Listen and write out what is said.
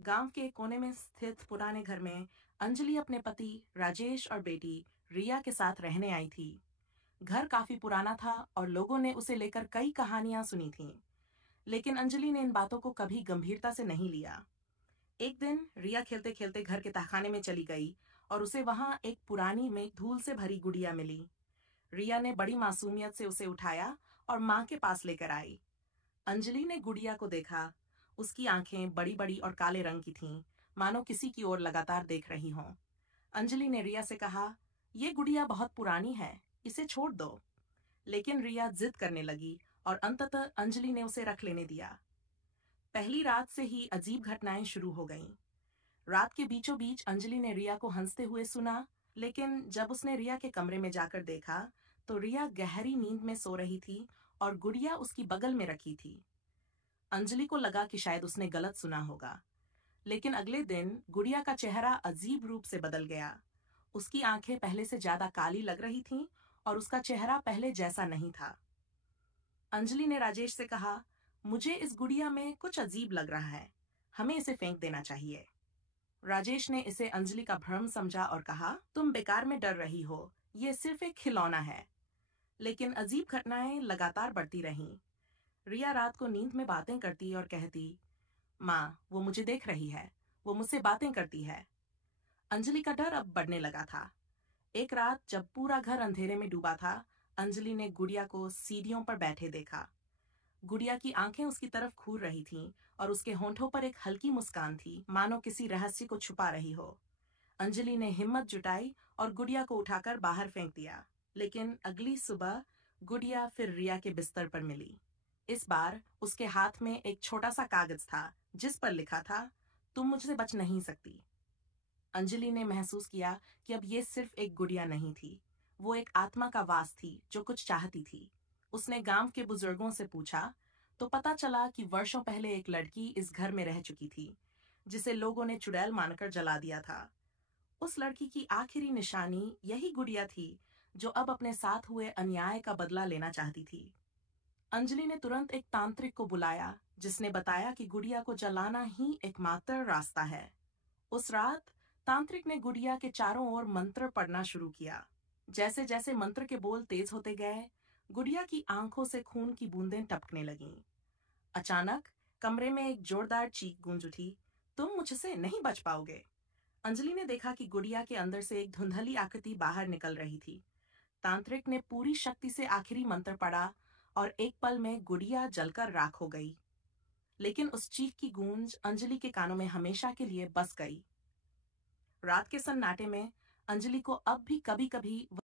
गांव के कोने में स्थित पुराने घर में अंजलि अपने पति राजेश और बेटी रिया के साथ रहने आई थी। घर काफी पुराना था और लोगों ने उसे लेकर कई कहानियां सुनी थीं, लेकिन अंजलि ने इन बातों को कभी गंभीरता से नहीं लिया। एक दिन रिया खेलते खेलते घर के तहखाने में चली गई और उसे वहां एक पुरानी में धूल से भरी गुड़िया मिली। रिया ने बड़ी मासूमियत से उसे उठाया और मां के पास लेकर आई। अंजलि ने गुड़िया को देखा। उसकी आंखें बड़ी बड़ी और काले रंग की थीं, मानो किसी की ओर लगातार देख रही हों। अंजलि ने रिया से कहा, ये गुड़िया बहुत पुरानी है, इसे छोड़ दो। लेकिन रिया जिद करने लगी और अंततः अंजलि ने उसे रख लेने दिया। पहली रात से ही अजीब घटनाएं शुरू हो गईं। रात के बीचों बीच अंजलि ने रिया को हंसते हुए सुना, लेकिन जब उसने रिया के कमरे में जाकर देखा तो रिया गहरी नींद में सो रही थी और गुड़िया उसकी बगल में रखी थी। अंजलि को लगा कि शायद उसने गलत सुना होगा, लेकिन अगले दिन गुड़िया का चेहरा अजीब रूप से बदल गया। उसकी आंखें पहले से ज्यादा काली लग रही थीं और उसका चेहरा पहले जैसा नहीं था। अंजलि ने राजेश से कहा, मुझे इस गुड़िया में कुछ अजीब लग रहा है, हमें इसे फेंक देना चाहिए। राजेश ने इसे अंजलि का भ्रम समझा और कहा, तुम बेकार में डर रही हो, ये सिर्फ एक खिलौना है। लेकिन अजीब घटनाएं लगातार बढ़ती रहीं। रिया रात को नींद में बातें करती और कहती, माँ, वो मुझे देख रही है, वो मुझसे बातें करती है। अंजलि का डर अब बढ़ने लगा था। एक रात जब पूरा घर अंधेरे में डूबा था, अंजलि ने गुड़िया को सीढ़ियों पर बैठे देखा। गुड़िया की आंखें उसकी तरफ घूर रही थीं और उसके होंठों पर एक हल्की मुस्कान थी, मानो किसी रहस्य को छुपा रही हो। अंजलि ने हिम्मत जुटाई और गुड़िया को उठाकर बाहर फेंक दिया। लेकिन अगली सुबह गुड़िया फिर रिया के बिस्तर पर मिली। इस बार उसके हाथ में एक छोटा सा कागज था जिस पर लिखा था, तुम मुझसे बच नहीं सकती। अंजलि ने महसूस किया कि अब ये सिर्फ एक गुड़िया नहीं थी, वो एक आत्मा का वास थी जो कुछ चाहती थी। उसने गांव के बुजुर्गों से पूछा तो पता चला कि वर्षों पहले एक लड़की इस घर में रह चुकी थी, जिसे लोगों ने चुड़ैल मानकर जला दिया था। उस लड़की की आखिरी निशानी यही गुड़िया थी जो अब अपने साथ हुए अन्याय का बदला लेना चाहती थी। अंजलि ने तुरंत एक तांत्रिक को बुलाया, जिसने बताया कि गुड़िया को जलाना ही एकमात्र रास्ता है। उस रात तांत्रिक ने गुड़िया के चारों ओर मंत्र पढ़ना शुरू किया। जैसे जैसे मंत्र के बोल तेज होते गए, गुड़िया की आंखों से खून की बूंदें टपकने लगीं। अचानक कमरे में एक जोरदार चीख गूंज उठी, तुम मुझसे नहीं बच पाओगे। अंजलि ने देखा कि गुड़िया के अंदर से एक धुंधली आकृति बाहर निकल रही थी। तांत्रिक ने पूरी शक्ति से आखिरी मंत्र पढ़ा और एक पल में गुड़िया जलकर राख हो गई। लेकिन उस चीख की गूंज अंजलि के कानों में हमेशा के लिए बस गई। रात के सन्नाटे में अंजलि को अब भी कभी कभी